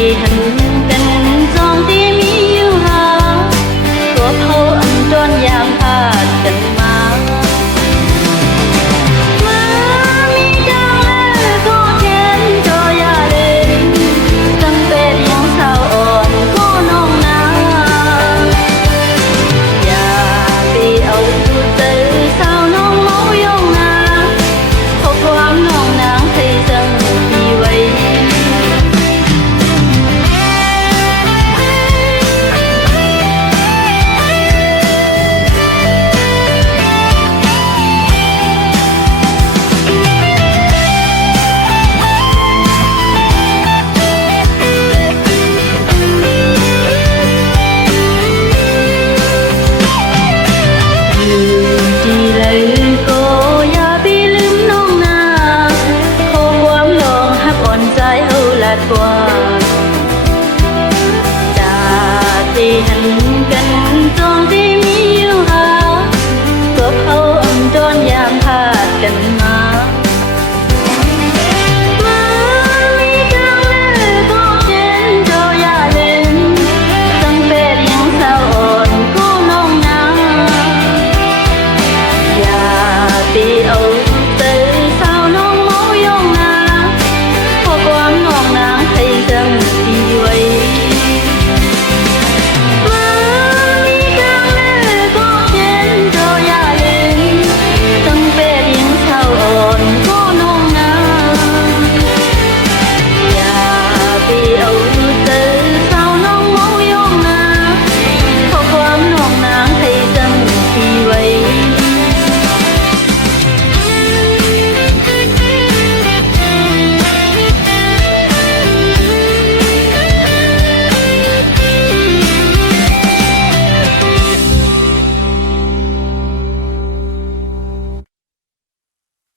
ที่หันกันจองที่มีอยู่หาตัวเขาอันจนยามพาดกันมามีจังเลยก็เขียนจอยาเลยตั้งแต่ยังสาวอ่อนก็น้องนาอย่าไปเอาตัวเตอสาวน้องเมายองนาเพราะความน้องนางให้จังมีไว้กว่าจากที่หันกันจองที่มีอยู่หาตัวเขาอ่อนจนยามพาดกันมา